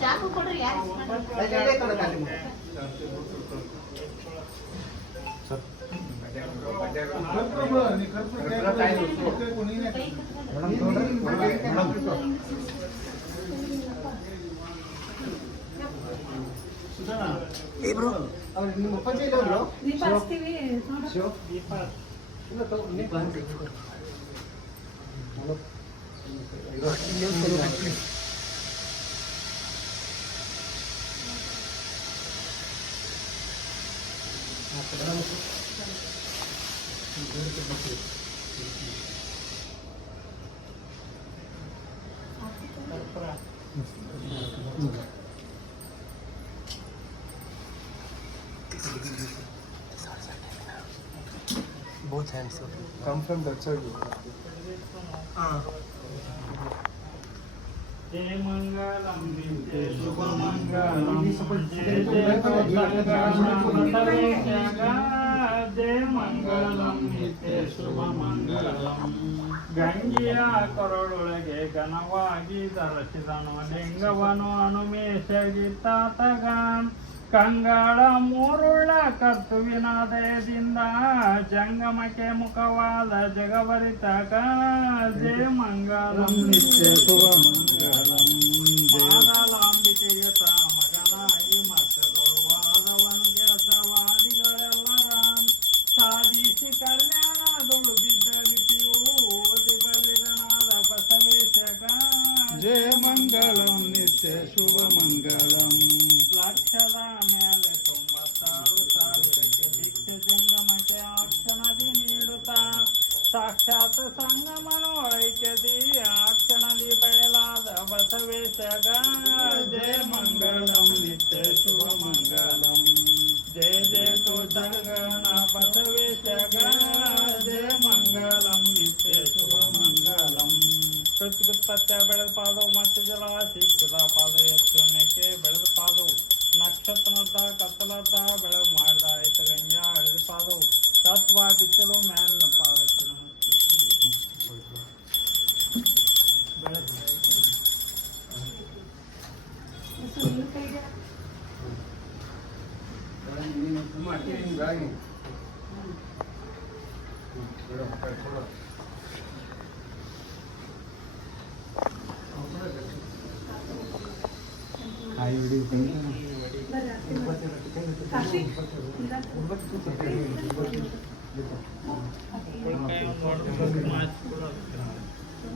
ಚಾಕು ಕೊಡ್ರಿ ಯಾರು ನಿಮ್ಮ ಅಪ್ಪಾಜಿ ಇಲ್ಲ ಬ್ರೋ ದೀಪ ಹಚ್ತೀವಿ ಶಿವ ದೀಪ ಇಲ್ಲ ತಗೋ ದೀಪ Both hands. Come from that side. जय मंगलम नित्य शुभ मंगलम जय मंगलम नित्य शुभ मंगलम ಗಂಗೆಯ ಕೊರಳೊಳಗೆ ಘನವಾಗಿ ಧರಿಸಿದನು ಲಿಂಗವನು ಅನುಮೇಷಗಿತ್ತಾತಗ ಕಂಗಳ ಮೂರುಳ್ಳ ಕರ್ತುವಿನ ದಯದಿಂದ ಜಂಗಮಕ್ಕೆ ಮುಖವಾದ ಜಗವರಿತಕ ಜಯ ಮಂಗಲಂ ನಿತ್ಯ ಶುಭ ಮಂಗಲಂ ಮಾದಲಾಂಬಿಕೆಗೆ ತಾ ಮಗನಾಗಿ ಮತ್ತದೊಳವಾದವನು ಗೆಳತವಾದಿಗಳೆಲ್ಲರ ಸಾಧಿಸಿ ಕಲ್ಯಾಣದೊಳು ಬಿದ್ದ ಲಿಪಿಯು ಓದಿ ಬಲ್ಲಿದನಾದ ಬಸವೇಶಗ जय मंगलम नित्य शुभ मंगलम ಲಕ್ಷದ ಮೇಲೆ 96,000ಕ್ಕೆ ಭಿಕ್ಷೆ ಜಂಗಮಕ್ಕೆ ಆಕ್ಷಣದಿ ನೀಡುತ್ತಾ ಸಾಕ್ಷಾತ್ ಸಂಗಮನು ಐಕ್ಯದಿ ಆಕ್ಷಣದಿ ಬಯಲಾದ ಬಸವೇಶಗ ಜಯ ಮಂಗಳಂ ನಿತ್ಯ ಶುಭ ಮಂಗಲಂ ಜಯ ಜಯ ಜಗಣ ಬಸವೇಶಗ ಜಯ ಮಂಗಲಂ ನಿತ್ಯ ಶುಭ ಮಂಗಲಂ ಪ್ರತ್ಯುತ್ಪತ್ತಿ ಬೆಳೆದ ಪಾದವು ಮತ್ತು ಜಲ ಸಿಕ್ಕದ ಪಾದ ಎತ್ತುನಕ್ಕೆ ಬೆಳೆದ ಪಾದವು ನಕ್ಷತ್ರದ ಕತ್ತಲದ ಬೆಳಕು ಮಾಡಿದ ಆಯ್ತು ಗಂಜ ಹಳೆದ ಪಾದವು ತತ್ವ ಬಿತ್ತಲು ಮೇಲಿನ ಪಾದಕ್ಕೆ